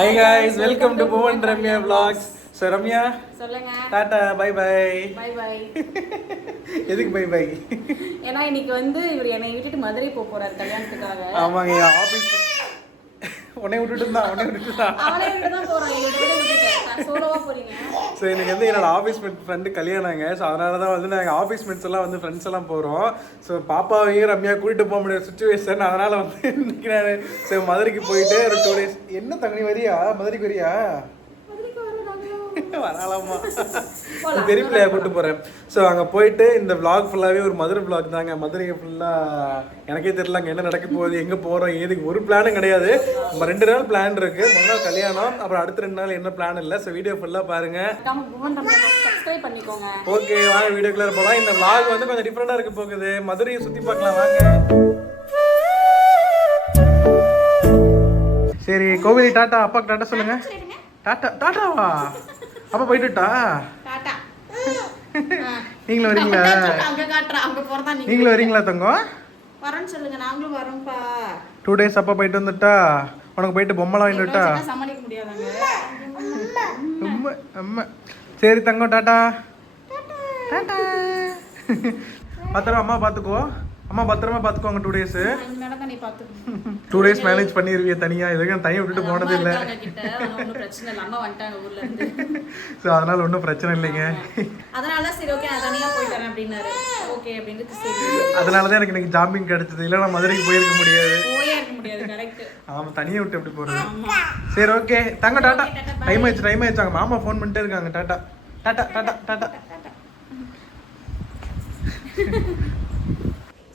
Hi guys, welcome to Bhuvan Ramya Vlogs. So Ramya, சொல்லுங்க. Tata, bye bye. Bye bye. எதுக்கு bye bye? ஏன்னா இன்னைக்கு வந்து இவர் என்னை விட்டுட்டு மதுரை போறாரு கல்யாணத்துக்காக. ஆமாங்க, ஆபீஸ் உன்னை விட்டுட்டு தான். அவளே விட்டு தான் போறான். இவரை விட்டுட்டேன். நான் சோலோவா போறீங்க. ஸோ இன்னைக்கு வந்து என்னோட ஆஃபீஸ் ஃப்ரெண்டு கல்யாணங்க. ஸோ அதனால தான் வந்து நாங்கள் ஆஃபீஸ் மேட்ஸ் எல்லாம் வந்து ஃப்ரெண்ட்ஸ் எல்லாம் போகிறோம். ஸோ பாப்பாவையும் ரம்யா கூட்டிட்டு போக முடியாத சுச்சுவேஷன். அதனால வந்து இன்னைக்கு நான் ஸோ மதுரைக்கு போயிட்டு ஒரு 2 days. என்ன தங்கி வரியா? மதுரைக்கு வரியா? வரலாமா? பெரிய பிள்ளையா கூப்பிட்டு போறேன். ஸோ அங்கே போயிட்டு இந்த vlog ஃபுல்லாகவே ஒரு மதுரை vlog தாங்க. மதுரையை ஃபுல்லாக எனக்கே தெரியல அங்கே என்ன நடக்க போகுது, எங்கே போகிறோம், ஏதுக்கு ஒரு பிளானும் கிடையாது. நம்ம 2 நாள் பிளான் இருக்கு. முதல் நாள் கல்யாணம், அப்புறம் அடுத்த 2 நாள் என்ன பிளான் இல்லை. ஸோ வீடியோ ஃபுல்லாக பாருங்க. ஓகே, வாங்க வீடியோக்குள்ள போகலாம். இந்த vlog வந்து கொஞ்சம் டிஃப்ரெண்டாக இருக்க போகுது. மதுரையை சுற்றி பார்க்கலாம் வாங்க. சரி கோவிலி டாட்டா, அப்பாக்கு டாட்டா சொல்லுங்க. டாட்டாவா? அப்பா போயிட்டுட்டா? நீங்களும் வரீங்களா? நீங்களும் வரீங்களா தங்கம்? வரேன்னு சொல்லுங்க. நாங்களும் வரோம்ப்பா. 2 days அப்பா போயிட்டு வந்துட்டா? உனக்கு போயிட்டு பொம்மைலாம் வாங்கிட்டுட்டா? சமாளிக்க முடியாதாங்க. அம்மா சரி தங்கம், டாட்டா டாட்டா. பத்திரமா அம்மா பார்த்துக்கோ. அம்மா பத்திரமா பார்த்துக்கோங்க 2 days. 2 days மேனேஜ் பண்ணிருவிய தனியா? இதுக்கு தனியாக விட்டுட்டு போனது இல்லை. ஸோ அதனால ஒன்றும் பிரச்சனை இல்லைங்க. அதனால தான் எனக்கு இன்னைக்கு ஜாமீன் கிடைச்சது. இல்லை நான் மதுரைக்கு போயிருக்க முடியாது. ஆமாம், தனியாக விட்டு எப்படி போகிறது? சரி ஓகே தங்க டாட்டா. டைம் ஆயிடுச்சு. அங்கே மாமா ஃபோன் பண்ணிட்டே இருக்காங்க. Tata tata tata tata.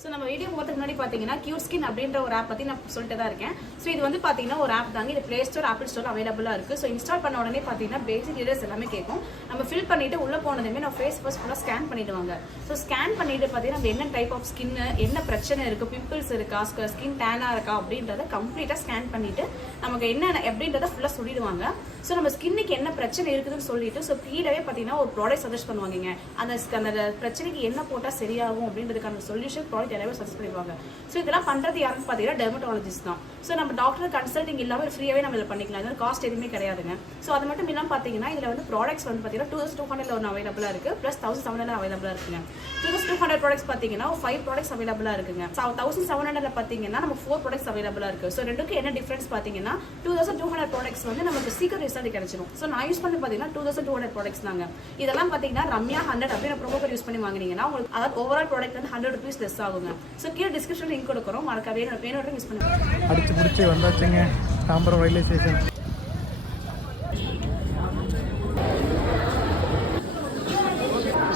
So நம்ம வீடியோ போகிறதுக்கு முன்னாடி பார்த்தீங்கன்னா கியூட் ஸ்கின் அப்படின்ற ஒரு ஆப் பற்றி நான் சொல்லிட்டு தான் இருக்கேன். ஸோ இது வந்து பார்த்தீங்கன்னா ஒரு ஆப் தாங்க. இது ப்ளே ஸ்டோர், ஆப்பிள் ஸ்டோர் அவைலபிளாக இருக்குது. ஸோ இன்ஸ்டால் பண்ண உடனே பார்த்தீங்கன்னா பேசிக் டீடைல்ஸ் எல்லாமே கேட்கும். நம்ம ஃபில் பண்ணிவிட்டு உள்ளே போனதுமே நம்ம ஃபேஸ் ஃபுல்லாக ஸ்கேன் பண்ணிவிடுவாங்க. ஸோ ஸ்கேன் பண்ணிவிட்டு பார்த்தீங்கன்னா நம்ம என்ன டைப் ஆஃப் ஸ்கின்னு, என்ன பிரச்சனை இருக்குது, பிம்பிள்ஸ் இருக்கா, ஸ்கின் டேனாக இருக்கா அப்படின்றத கம்ப்ளீட்டாக ஸ்கேன் பண்ணிவிட்டு நமக்கு என்ன அப்படின்றத ஃபுல்லாக சொல்லிடுவாங்க. ஸோ நம்ம ஸ்கின்னுக்கு என்ன பிரச்சனை இருக்குதுன்னு சொல்லிட்டு ஸோ கீழவே பார்த்தீங்கன்னா ஒரு ப்ராடக்ட் சஜஸ்ட் பண்ணுவாங்க. அந்த பிரச்சனைக்கு என்ன போட்டால் சரியாகும் அப்படின்றதுக்கான சொல்யூஷன் ப்ராடக்ட் எல்லாமே சஜஸ்ட் பண்ணிடுவாங்க. ஸோ இதெல்லாம் பண்ணுறது யாருன்னு பார்த்தீங்கன்னா டெர்மட்டாலஜிஸ்ட் தான். ஸோ நம்ம டாக்டர் கன்சல்டிங் இல்லாமல் ஃப்ரீயாகவே நம்ம இதில் பண்ணிக்கலாம். இதனால் காஸ்ட் எதுவுமே கிடையாதுங்க. ஸோ அது மட்டும் இல்லாமல் பார்த்தீங்கன்னா இதில் வந்து ப்ராடக்ட்ஸ் வந்து பார்த்தீங்கன்னா 2200 ஒன்று அவைலபிளாக இருக்குது. ப்ளஸ் 1700 அவைலபிளாக இருக்குங்க. 2200 ப்ராடக்ட்ஸ் பார்த்தீங்கன்னா 5 ப்ராடக்ட்ஸ் அவைலபிளாக இருக்குங்க. 1700 பார்த்தீங்கன்னா நமக்கு 4 ப்ராடக்ட்ஸ் அவைலபிளாக இருக்குது. ஸோ ரெண்டுக்கு என்ன டிஃப்ரென்ஸ் பார்த்தீங்கன்னா 2200 ப்ராடக்ட்ஸ் வந்து நமக்கு சீக்கிரம் ரிசல்ட் கிடைச்சிடும். ஸோ நான் யூஸ் பண்ணி பார்த்தீங்கன்னா 2200 ப்ராடக்ட்ஸ் தாங்க. இதெல்லாம் பார்த்தீங்கன்னா ரம்யா 100 அப்படின்னு ப்ரோமோ கோட் யூஸ் பண்ணி வாங்கினீங்கன்னா உங்களுக்கு அதாவது ஓவரால் ப்ராடக்ட் வந்து 100 rupees லெஸ் ஆகுங்க. ஸோ கீழே டிஸ்கிரிப்ஷன் லிங்க் கொடுக்குறோம். மறக்காம வேணும் யூஸ் பண்ணுங்க. அடிச்சு பிடிச்சி வந்தாச்சுங்க தாம்பரம் ரயில்வே ஸ்டேஷன்.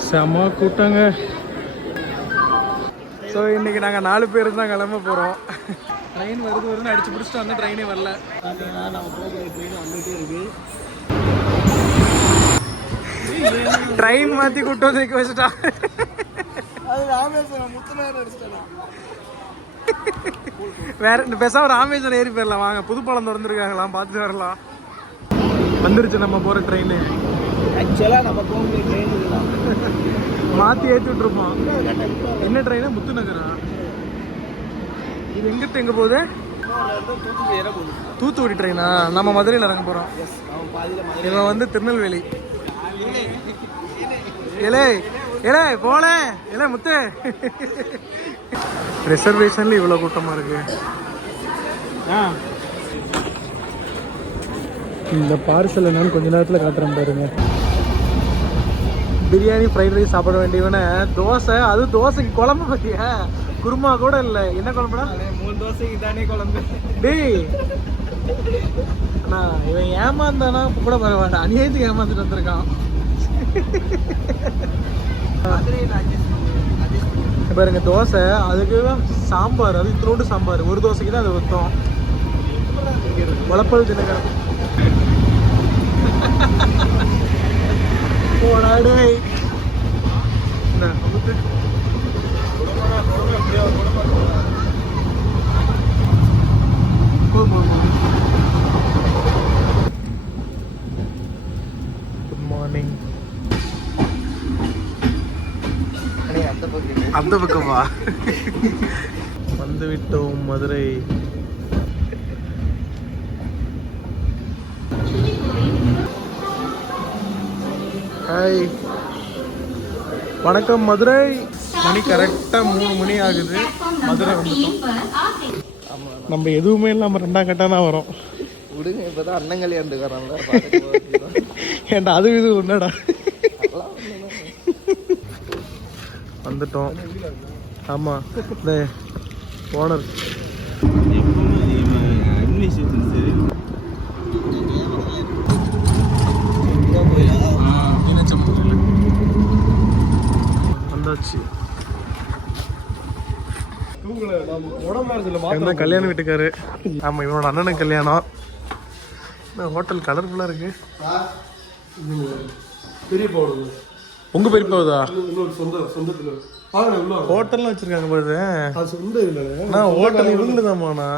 செம கூட்டங்க. ஸோ இன்னைக்கு நாங்கள் 4 பேர் தான் கிளம்ப போகிறோம். ட்ரெயின் வருதுன்னு அடிச்சு பிடிச்சிட்டு வந்து ட்ரெயினே வரல. பார்த்தீங்கன்னா நம்ம போகிற ட்ரெயின் வந்துகிட்டே இருக்கு. ட்ரெயின் மாற்றி கூட்டு வந்து வைக்க வச்சுட்டா. அது ராமேஸ்வரம் முத்துநகர் அடிச்சிட்டா. வேற இந்த பேசாம ராமேஸ்வரம் ஏறி போயிடலாம் வாங்க. புதுப்பாலம் திறந்துருக்காங்களாம், பார்த்துட்டு வரலாம். வந்துருச்சு நம்ம போகிற ட்ரெயின். ஆக்சுவலாக நம்ம போகிற ட்ரெயின் மாற்றி ஏற்றி விட்டுருப்போம். என்ன ட்ரெயினா? முத்துநகரா? இது எங்கிட்ட எங்கே போகுது? தூத்துக்குடி ட்ரெயினா? நம்ம மதுரையில் இறங்க போகிறோம். இவன் வந்து திருநெல்வேலி. ஏலே போல ஏலே முத்து. ரிசர்வேஷன்ல இவ்வளோ கூட்டமாக இருக்கு. இந்த பார்சல் என்னன்னு கொஞ்ச நேரத்தில் காட்டுறேன் பாருங்க. பிரியாணி ஃப்ரைட் ரைஸ் சாப்பிட வேண்டியவன தோசை, அது தோசைக்கு குழம்பு பத்தியா? குருமா கூட இல்லை. என்ன குழம்புனா? 3 தோசைக்கு தானே குழம்பு. டேய் அண்ணா, இவன் ஏமாந்தானா கூட பரவாயில்ல, அநியாயத்துக்கு ஏமாந்துட்டு வந்திருக்கான். பாருங்க தோசை, அதுக்கு சாம்பார், அது இத்தனோண்டு சாம்பார். ஒரு தோசைக்கு தான் அது வைத்தோம். வளப்பல் தினகரம் போடாடே. Good morning. அந்த பக்கமா வந்துவிட்டோம் மதுரை. ஹாய், வணக்கம் மதுரை. மணி கரெக்டாக 3 மணி ஆகுது. மதுரை வந்துட்டோம். நம்ம எதுவுமே இல்லாமல் 2ஆம் கட்டம் தான் வரோம். விடுங்க, இப்போதான் அண்ணன் கல்யாணத்துக்கு வராங்க. ஏன்டா அது இது ஒன்றடா. வந்துட்டோம். ஆமாம், இந்த ஓனர் வந்தாச்சு. என்ன கல்யாண வீட்டுக்காரு. ஆமாம், இவனோட அண்ணனுக்கு கல்யாணம். ஹோட்டல் கலர்ஃபுல்லாக இருக்கு. உங்க பெரியப்பாவதா? ஹோட்டல்லாம் வச்சிருக்காங்க பாரு. நான் ஹோட்டல் இருந்துதாமாண்ணா.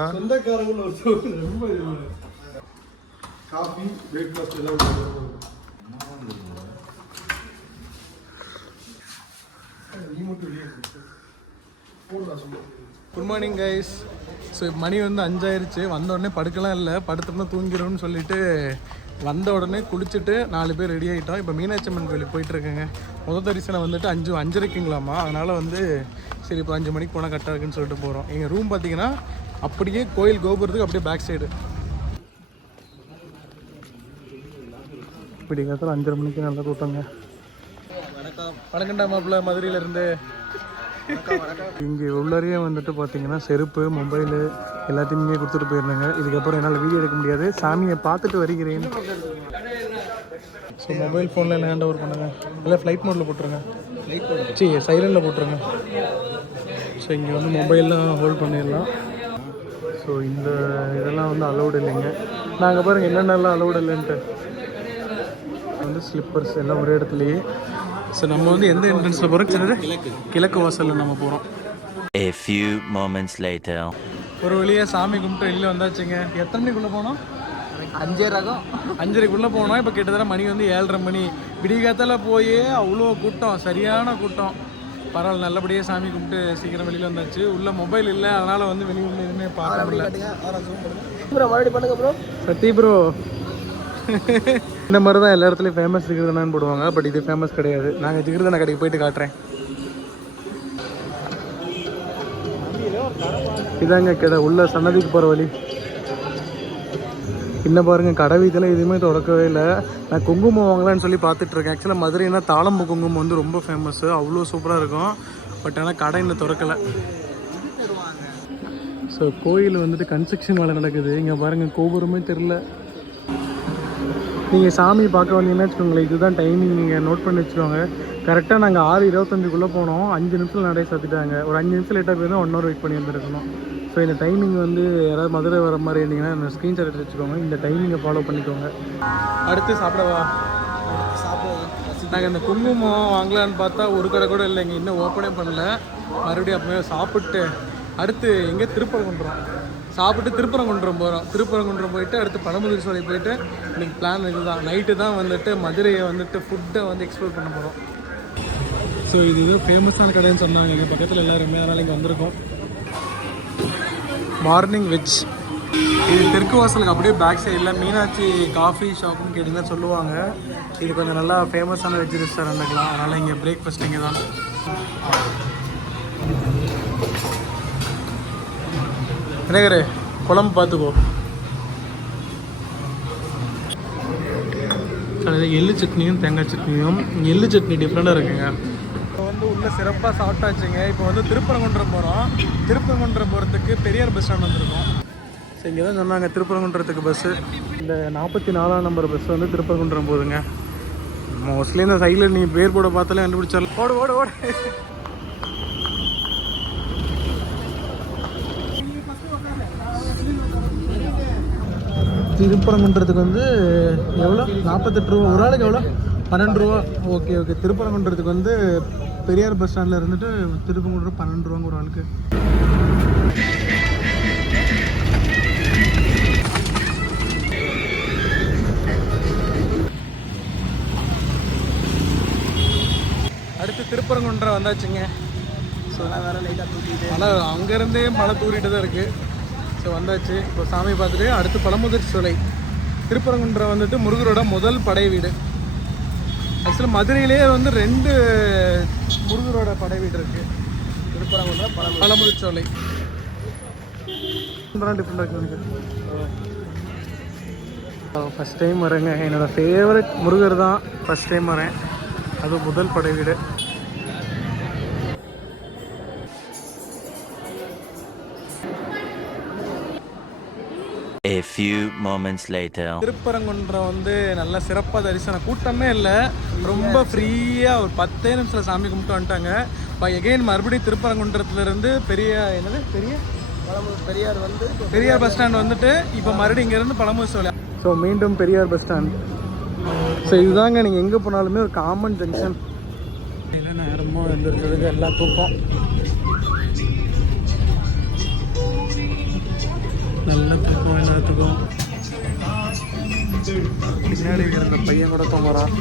Good morning guys. ஸோ மணி வந்து 5 ஆயிடுச்சு. வந்த உடனே படுக்கலாம் இல்லை, படுத்தோம்னா தூங்கிடும்னு சொல்லிட்டு வந்த உடனே குளிச்சுட்டு 4 பேர் ரெடி ஆகிட்டோம். இப்போ மீனாட்சி அம்மன் கோயிலுக்கு போயிட்டுருக்கேங்க. முதல் தரிசனம் வந்துட்டு 5:05ங்களாமா. அதனால் வந்து சரி இப்போ 5 மணிக்கு போனால் கரெக்டாக இருக்குன்னு சொல்லிட்டு போகிறோம். எங்கள் ரூம் பார்த்தீங்கன்னா அப்படியே கோயில் கோபுரத்துக்கு அப்படியே பேக் சைடு. இப்படி காலத்தில் 5:30 மணிக்கு நல்லா கூட்டங்க. வணக்கம்டா மாப்பிள்ள, மதுரையிலேருந்து. இங்கே உள்ளறையே வந்துட்டு பார்த்தீங்கன்னா செருப்பு, மொபைலு எல்லாத்தையும் இங்கே கொடுத்துட்டு போயிருந்தாங்க. இதுக்கப்புறம் என்னால் வீடியோ எடுக்க முடியாது, சாமியை பார்த்துட்டு வருகிறேன். ஸோ மொபைல் ஃபோனில் எல்லாம் ஹேண்ட் ஓவர் பண்ணுங்க. எல்லாம் ஃப்ளைட் மோடில் போட்டுருங்க. சைலண்டில் போட்டுருங்க. ஸோ இங்கே வந்து மொபைல்லாம் ஹோல்ட் பண்ணிடலாம். ஸோ இந்த இதெல்லாம் வந்து அலௌடு இல்லைங்க. நாங்கள் பாருங்கள் என்னென்னலாம் அலௌடு இல்லைன்ட்டு. வந்து ஸ்லிப்பர்ஸ் எல்லாம் ஒரே இடத்துலையே. ஸோ நம்ம வந்து எந்த என்ட்ரன்ஸில் போகிறோம்? கிழக்கு வாசலில் நம்ம போகிறோம். A few moments later. ஒரு வழியாக சாமி கும்பிட்டு வெளியில் வந்தாச்சுங்க. எத்தனை மணிக்குள்ளே போனோம்? 5:30க்குள்ளே போனோம். இப்போ கிட்டத்தட்ட மணி வந்து 7:30 மணி. விடிகாத்தால போய் அவ்வளோ கூட்டம், சரியான கூட்டம். பரவாயில்ல, நல்லபடியாக சாமி கும்பிட்டு சீக்கிரம் வெளியில் வந்தாச்சு. உள்ள மொபைல் இல்லை, அதனால் வந்து வெளியில் எதுவுமே பார்க்கல. சத்தி ப்ரோ, இந்த மாதிரி தான் எல்லா இடத்துலையும் ஃபேமஸ் ஜிகிர்தனான்னு போடுவாங்க. பட் இது ஃபேமஸ் கிடையாது. நாங்கள் ஜிகிர்தனா கடைக்கு போயிட்டு காட்டுறேன். இதாங்க கடை, உள்ள சன்னதிக்கு போகிற வழி. இன்னும் பாருங்கள், கடை வீதியெல்லாம் எதுவுமே திறக்கவே இல்லை. நான் குங்குமம் வாங்கலான்னு சொல்லி பார்த்துட்ருக்கேன். ஆக்சுவலாக மதுரைனா தாளம்பூ குங்குமம் வந்து ரொம்ப ஃபேமஸ்ஸு, அவ்வளோ சூப்பராக இருக்கும். பட் ஆனால் கடை இன்னும் திறக்கலை. ஸோ கோயில் வந்துட்டு கன்ஸ்ட்ரக்ஷன் வேலை நடக்குது. இங்கே பாருங்கள், கோபுரமே தெரில. நீங்கள் சாமி பார்க்க வந்தீங்கன்னா வச்சுக்கோங்களேன், இதுதான் டைமிங், நீங்கள் நோட் பண்ணி வச்சுக்கோங்க. கரெக்டாக நாங்கள் 6:25க்குள்ளே போனோம். 5 நிமிஷத்தில் நடை சாத்திட்டாங்க. ஒரு 5 நிமிஷம் லேட்டாக போயிருந்தால் 1 ஹவர் வெயிட் பண்ணி வந்துருக்கணும். ஸோ இந்த டைமிங் வந்து யாராவது மதுரை வர மாதிரி இருந்தீங்கன்னா இந்த ஸ்க்ரீன்ஷாட் எடுத்து வச்சுக்கோங்க. இந்த டைமிங்கை ஃபாலோ பண்ணிக்கோங்க. அடுத்து சாப்பிடவா? நாங்கள் இந்த குங்குமம் வாங்கலான்னு பார்த்தா ஒரு கடை கூட இல்லைங்க, இன்னும் ஓப்பனே பண்ணல. மறுபடியும் அப்போவே சாப்பிட்டு அடுத்து எங்கே திருப்பரங்குன்றம் சாப்பிட்டு திருப்பரங்குன்றம் போகிறோம். திருப்பரங்குன்றம் போயிட்டு அடுத்து பழமுதிர் சோலை போயிட்டு இன்றைக்கி பிளான் இதுதான். நைட்டு தான் வந்துட்டு மதுரையை வந்துட்டு ஃபுட்டை வந்து எக்ஸ்ப்ளோர் பண்ண போகிறோம். ஸோ இது ஃபேமஸான கடைன்னு சொன்னாங்க எங்கள் பக்கத்தில் எல்லாருமே, அதனால் இங்கே வந்திருக்கோம். Morning veg. இது தெற்கு வாசலுக்கு அப்படியே பேக் சைடில் மீனாட்சி காஃபி ஷாப்னு கேட்டிங்கன்னா சொல்லுவாங்க. இது கொஞ்சம் நல்லா ஃபேமஸான வெஜ் ரெஸ்டாரண்ட்டுக்கலாம். அதனால் இங்கே பிரேக்ஃபாஸ்ட் இங்கே தான். என்னகரே, குழம்பு பார்த்துக்கோ. எள்ளு சட்னியும் தேங்காய் சட்னியும். எள்ளு சட்னி டிஃப்ரெண்ட்டாக இருக்குங்க. இப்போ வந்து உள்ள சிறப்பாக சாப்பிட்டாச்சுங்க. இப்போ வந்து திருப்பரங்குன்றம் போகிறோம். திருப்பரங்குன்றம் போகிறதுக்கு பெரியார் பஸ் ஸ்டாண்ட் வந்திருக்கோம். ஸோ இங்கே தான் சொன்னாங்க திருப்பரங்குன்றத்துக்கு பஸ்ஸு. இந்த 44ஆம் நம்பர் பஸ் வந்து திருப்பரங்குன்றம் போகுதுங்க. மோஸ்ட்லி இந்த சைடில் நீ பேர் போட பார்த்தாலே கண்டுபிடிச்சாலும் ஓடு ஓடு ஓடு. திருப்பரங்குன்றத்துக்கு வந்து எவ்வளோ? 48 ரூபா ஒரு ஆளுக்கு. எவ்வளோ? 12 ரூபா. Okay okay. திருப்பரங்குன்றத்துக்கு வந்து பெரியார் பஸ் ஸ்டாண்டில் இருந்துட்டு திருப்பரங்குன்றம் 12 ரூபாங்க ஒரு ஆளுக்கு. அடுத்து திருப்பரங்குன்றம் வந்தாச்சுங்க. ஸோ வேறு லைட்டாக தூக்கிட்டு மழை அங்கேருந்தே மழை தூரிட்டு தான் இருக்குது. ஸோ வந்தாச்சு. இப்போ சாமி பார்த்துட்டு அடுத்து பழமுதிர் சோலை. திருப்பரங்குன்றம் வந்துட்டு முருகரோட முதல் படை வீடு. ஆக்சுவலாக மதுரையிலேயே வந்து 2 முருகரோட படை வீடு இருக்குது. திருப்பரங்குன்றம் பழமுதிர்ச்சோலை டிஃப்ரெண்டாக இருக்கு. ஃபஸ்ட் டைம் வரேங்க. என்னோடய ஃபேவரட் முருகர் தான். ஃபஸ்ட் டைம் வரேன். அது முதல் படை வீடு. A few moments later. Thiruparankundram வந்து நல்ல சிறப்பாக தரிசனம், கூட்டமே இல்லை, ரொம்ப ஃப்ரீயாக ஒரு 10 நிமிஷத்தில் சாமி கும்பிட்டு வந்துட்டாங்க. இப்போ எகெயின் மறுபடியும் திருப்பரங்குன்றத்துலேருந்து பெரியார் பஸ் ஸ்டாண்ட் வந்துட்டு இப்போ மறுபடியும் இங்கேருந்து பழமுதிர்ச்சோலை. ஸோ மீண்டும் பெரியார் பஸ் ஸ்டாண்ட். ஸோ இதுதாங்க நீங்கள் எங்கே போனாலுமே ஒரு காமன் ஜங்ஷன். இல்லை நேரமும் வந்துருக்கிறதுக்கு எல்லா தூக்கம், நல்ல தூக்கம் எல்லாத்துக்கும். பின்னாடி இருக்கிற பையன் கூட தூங்குறான்.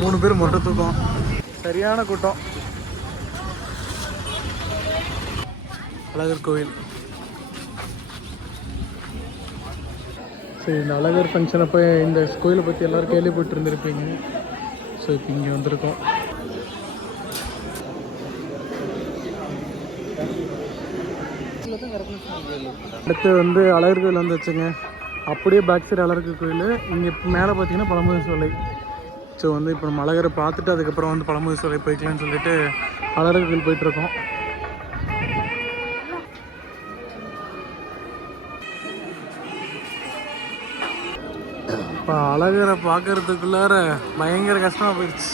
மூணு பேர் மொட்டை தூக்கம். சரியான கூட்டம். அழகர் கோவில். சரி, இந்த அழகர் ஃபங்க்ஷன் அப்போ இந்த கோயிலை பற்றி எல்லோரும் கேள்விப்பட்டு இருந்திருப்பீங்க. ஸோ இப்போ இங்கே வந்திருக்கோம். அடுத்து வந்து அழகர் கோயில் வந்துச்சுங்க. அப்படியே பேக் சைடு அழகர் கோயில். இங்கே மேலே பார்த்தீங்கன்னா பழமுதிர்ச்சோலை. ஸோ வந்து இப்போ நம்ம அழகரை பார்த்துட்டு அதுக்கப்புறம் வந்து பழமுதிர்ச்சோலை போய்க்கலான்னு சொல்லிட்டு அழகர் கோயில் போயிட்டுருக்கோம். இப்போ அழகரை பார்க்கறதுக்குள்ளார பயங்கர கஷ்டமாக போயிடுச்சு.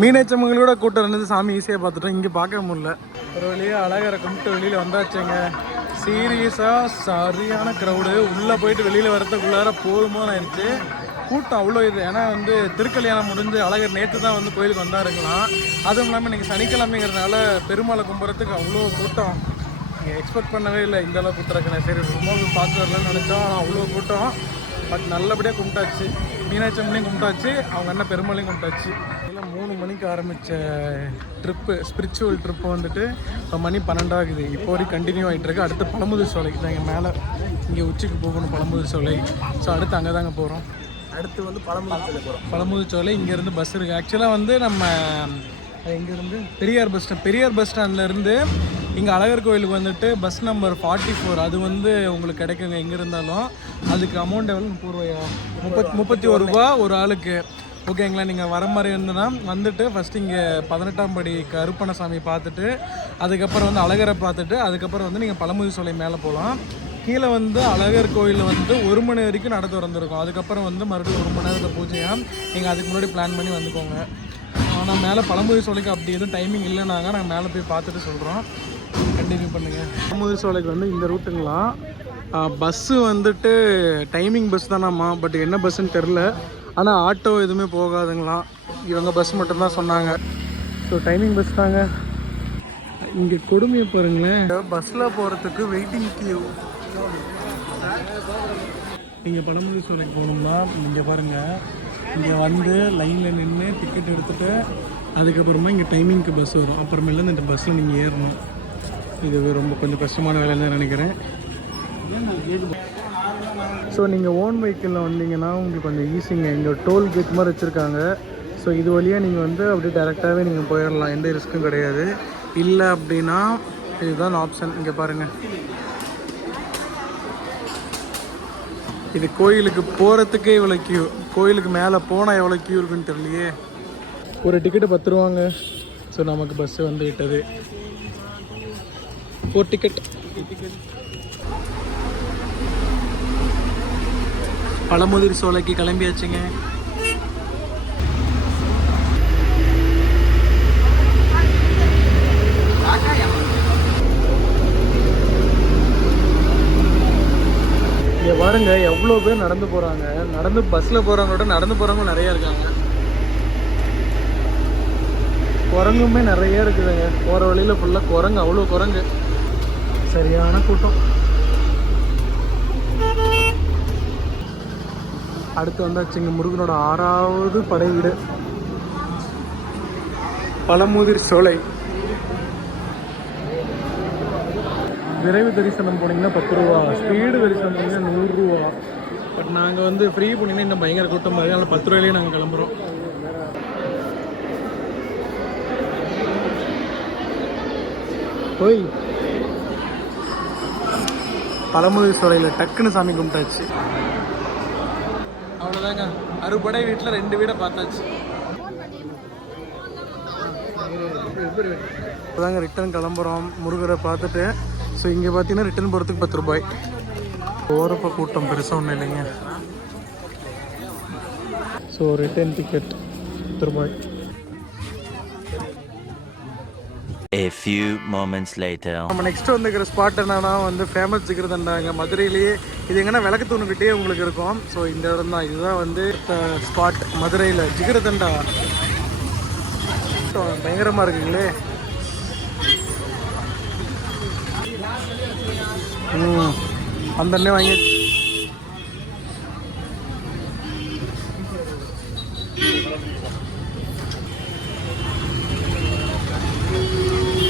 மீனாட்சம்மங்களோட கூட்டம் இருந்தது. சாமி ஈஸியாக பார்த்துட்டோம். இங்கே பார்க்க முடியல. ஒரு வழியாக அழகரை கும்பிட்டு வெளியில் வந்தாச்சுங்க. சீரியஸாக சரியான க்ரௌடு. உள்ளே போயிட்டு வெளியில் வரத்துக்குள்ளார போதுமோன்னு ஆயிடுச்சு. கூட்டம் அவ்வளோ இது. ஏன்னா வந்து திருக்கல்யாணம் முடிஞ்சு அழகர் நேற்று தான் வந்து கோயிலுக்கு வந்தாருங்களாம். அதுவும் இல்லாமல் இன்றைக்கி சனிக்கிழமைங்கிறதுனால பெருமாளை கும்பிட்றதுக்கு அவ்வளோ கூட்டம். நீங்கள் எக்ஸ்பெக்ட் பண்ணவே இல்லை இந்த அளவு கூட்டம் இருக்குன்னு. சரி ரொம்ப பார்த்து வரலான்னு நினச்சோம். ஆனால் அவ்வளோ கூட்டம். பட் நல்லபடியாக கும்பிட்டாச்சு. மீனாட்சி அம்மனையும் கும்பிட்டாச்சு, அவங்க அண்ணன் பெருமாளையும் கும்பிட்டாச்சு. இல்லை 3 மணிக்கு ஆரம்பித்த ட்ரிப்பு, ஸ்பிரிச்சுவல் ட்ரிப்பு வந்துட்டு இப்போ மணி 12 ஆகுது. இப்போ வரைக்கும் கண்டினியூ ஆகிட்டுருக்கு. அடுத்து பழமுதிர்ச்சோலைக்கு தான். இங்கே மேலே இங்கே உச்சிக்கு போகணும் பழமுதிர்ச்சோலை. ஸோ அடுத்து அங்கே தாங்க போகிறோம். அடுத்து வந்து பழமுதிர்ச்சோலை போகிறோம். பழமுதிர்ச்சோலை இங்கேருந்து பஸ் இருக்குது. ஆக்சுவலாக வந்து நம்ம இங்கேருந்து பெரியார் பஸ் ஸ்டாண்ட்லேருந்து இங்கே அழகர் கோயிலுக்கு வந்துட்டு பஸ் நம்பர் 44 அது வந்து உங்களுக்கு கிடைக்குங்க எங்கே இருந்தாலும். அதுக்கு அமௌண்ட் எவ்வளோ? 30 ரூபாயா? 31 ரூபா ஒரு ஆளுக்கு. ஓகேங்களா? நீங்கள் வர மாதிரி இருந்ததுன்னா வந்துட்டு ஃபஸ்ட்டு இங்கே 18ஆம் படி கருப்பணசாமி பார்த்துட்டு அதுக்கப்புறம் வந்து அழகரை பார்த்துட்டு அதுக்கப்புறம் வந்து நீங்கள் பழமுதிர்ச்சோலை மேலே போகலாம். கீழே வந்து அழகர் கோயில் வந்து 1 மணி வரைக்கும் நடந்து திறந்துருக்கும். அதுக்கப்புறம் வந்து மறுபடியும் 1 மணி நேரத்தில் பூஜையாக நீங்கள் அதுக்கு முன்னாடி பிளான் பண்ணி வந்துக்கோங்க. ஆனால் மேலே பழமுதிர்ச்சோலைக்கு அப்படி எதுவும் டைமிங் இல்லைனாங்க. நாங்கள் மேலே போய் பார்த்துட்டு சொல்கிறோம். கண்டினியூ பண்ணுங்கள். பழமுதிர்ச்சோலைக்கு வந்து இந்த ரூட்டுங்களாம். பஸ்ஸு வந்துட்டு டைமிங் பஸ் தானாம்மா. பட் என்ன பஸ்ஸுன்னு தெரில. ஆனால் ஆட்டோ எதுவுமே போகாதுங்களாம். இவங்க பஸ் மட்டும்தான் சொன்னாங்க. ஸோ டைமிங் பஸ் தாங்க. இங்கே கொடுமையை பாருங்களேன். பஸ்ஸில் போகிறதுக்கு வெயிட்டிங் கியூ. நீங்கள் பழமுதிர்ச்சோலைக்கு போகணும்னா இங்கே பாருங்கள். இங்கே வந்து லைனில் நின்று டிக்கெட் எடுத்துகிட்டு அதுக்கப்புறமா இங்கே டைமிங்க்கு பஸ் வரும். அப்புறமேல இந்த பஸ்ஸில் நீங்கள் ஏறணும். இது ரொம்ப கொஞ்சம் கஷ்டமான வேலைன்னு தான் நினைக்கிறேன். ஸோ நீங்கள் ஓன் வெஹிக்கிளில் வந்தீங்கன்னா உங்களுக்கு கொஞ்சம் ஈஸிங்க. இங்கே டோல் கேட் மாதிரி வச்சுருக்காங்க. ஸோ இது வழியாக நீங்கள் வந்து அப்படியே டேரெக்டாகவே நீங்கள் போயிடலாம். எந்த ரிஸ்க்கும் கிடையாது. இல்லை அப்படின்னா இதுதான் ஆப்ஷன். இங்கே பாருங்கள். இது கோயிலுக்கு போகிறதுக்கே இவ்வளோ கியூ. கோயிலுக்கு மேலே போனால் எவ்வளோ கியூ இருக்குன்னு தெரியலையே. ஒரு டிக்கெட்டு 10 ரூபாங்க. ஸோ நமக்கு பஸ்ஸு வந்து விட்டது. 4 டிக்கெட். பழமுதிர்ச்சோலைக்கு கிளம்பியாச்சுங்க. இங்கே பாருங்க எவ்வளோ பேர் நடந்து போகிறாங்க. நடந்து பஸ்ஸில் போகிறவங்களோட நடந்து போகிறவங்க நிறையா இருக்காங்க. குரங்குமே நிறைய இருக்குதுங்க. போகிற வழியில் ஃபுல்லாக குரங்கு. அவ்வளோ குரங்கு. சரியான கூட்டம். அடுத்து வந்தாச்சுங்க முருகனோட 6வது படை வீடு பழமுதிர்ச்சோலை. விரைவு தரிசனம் போனீங்கன்னா 10 ரூபா, ஸ்பீடு தரிசனம் போனீங்கன்னா 100 ரூபா. பட் நாங்கள் வந்து ஃப்ரீ போனீங்கன்னா இன்னும் பயங்கர கூட்டம் மாதிரி, அதனால் 10 ரூபாயிலேயே நாங்கள் கிளம்புறோம். போய் பழமுதிர்சோலையில் டக்குன்னு சாமி கும்பிட்டாச்சு. அவ்வளோதாங்க, அறுபடை வீட்டில் 2 வீடை பார்த்தாச்சு. இப்போதாங்க ரிட்டர்ன் கிளம்புறோம் முருகரை பார்த்துட்டு. ஸோ இங்கே பார்த்தீங்கன்னா ரிட்டர்ன் போகிறதுக்கு 10 ரூபாய். போகிறப்ப கூட்டம் பெருசாக ஒன்றும் இல்லைங்க. ஸோ ரிட்டர்ன் டிக்கெட் 10 ரூபாய். A few moments later. நம்ம நெக்ஸ்ட் வந்துக்கிற ஸ்பாட் என்னன்னா வந்து ஃபேமஸ் ஜிகிர்தண்டாங்க. மதுரையிலேயே இது எங்கன்னா விளக்கு தூணுக்கிட்டே உங்களுக்கு இருக்கும். ஸோ இந்த இடம் தான், இதுதான் வந்து ஸ்பாட் மதுரையில் ஜிகிர்தண்டா. பயங்கரமாக இருக்குங்களே. அந்த அண்ணே வாங்கி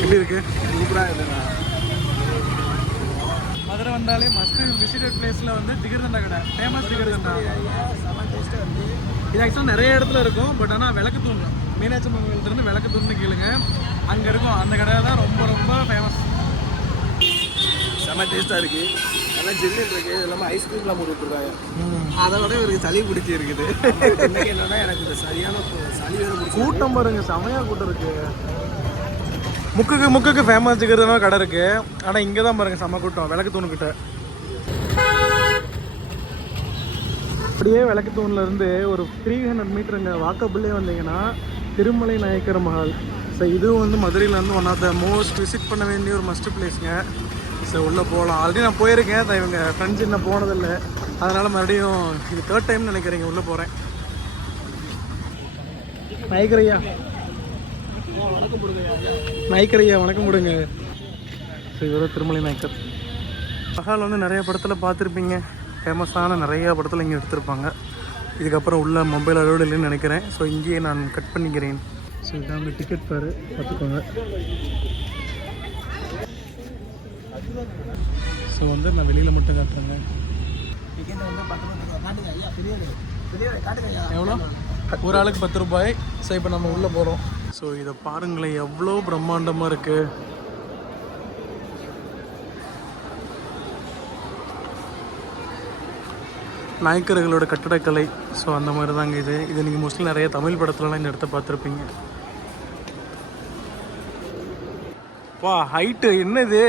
எப்படி இருக்கு? சூப்பராக இருக்குண்ணா. மதுரை வந்தாலே மஸ்ட் விசிட்டட் பிளேஸில் வந்து ஜிகிர்தண்டா கடை, ஃபேமஸ் ஜிகிர்தண்டா. இது ஆக்சுவலாக நிறைய இடத்துல இருக்கும். பட் ஆனால் விளக்கு தூண், மீனாட்சி அம்மன் கோயிலிருந்து விளக்கு தூண்னு கேளுங்க, அங்கே இருக்கும். அந்த கடை தான் ரொம்ப ரொம்ப ஃபேமஸ். செம்ம டேஸ்ட்டாக இருக்குது, நல்லா ஜில்லுன்னு இருக்குது. இது இல்லாமல் ஐஸ்கிரீம்லாம் போட்டு விட்டுருக்காங்க. அதை விட இவருக்கு சளி பிடிச்சி இருக்குது. இன்னைக்கு என்னன்னா எனக்கு இந்த சரியான சளி வேறு பிடிச்சி. கூட்டம் பாருங்க, செமையாக கூட்டம் இருக்குது. முக்குக்கு ஃபேமஸ் ஜிகிர்தண்டா கடை இருக்குது. ஆனால் இங்கே தான் பாருங்கள் செம்ம கூட்டம் விளக்கு தூணுக்கிட்ட. அப்படியே விளக்கு தூண்லேருந்து ஒரு 300 மீட்டருங்க வாக்கப்புள்ளே வந்தீங்கன்னா திருமலை நாயக்கர் மஹால். ஸோ இதுவும் வந்து மதுரையில் வந்து one of the most visit பண்ண வேண்டிய ஒரு மஸ்ட் பிளேஸுங்க. ஸோ உள்ளே போகலாம். ஆல்ரெடி நான் போயிருக்கேன், இவங்க ஃப்ரெண்ட்ஸ் இன்னும் போனதில்லை, அதனால் மறுபடியும் இது 3rd டைம் நினைக்கிறேங்க உள்ளே போகிறேன். நாயக்கரையா நாயக்கரையா வணக்கம் கொடுங்க. ஸோ இவர திருமலை நாயக்கர் மஹால் வந்து நிறைய படத்தில் பார்த்துருப்பீங்க. ஃபேமஸான நிறையா படத்தில் இங்கே எடுத்திருப்பாங்க. இதுக்கப்புறம் உள்ள மொபைல் அலோடு இல்லைன்னு நினைக்கிறேன். ஸோ இங்கேயே நான் கட் பண்ணிக்கிறேன். ஸோ இதான் வந்து டிக்கெட் பாரு, பார்த்துக்கோங்க. ஸோ வந்து நான் வெளியில் மட்டும் காட்டுறேங்க. எவ்வளோ? ஒரு ஆளுக்கு 10 ரூபாய். ஸோ இப்போ நம்ம உள்ளே போகிறோம். ஸோ இதை பாருங்களேன், எவ்வளோ பிரம்மாண்டமாக இருக்குது. நாயக்கர்களோட கட்டடக்கலை. ஸோ அந்த மாதிரி தாங்க இது நீங்கள் மோஸ்ட்லி நிறைய தமிழ் படத்துலலாம் இந்த இடத்த பார்த்துருப்பீங்க. ஹைட்டு என்ன இது?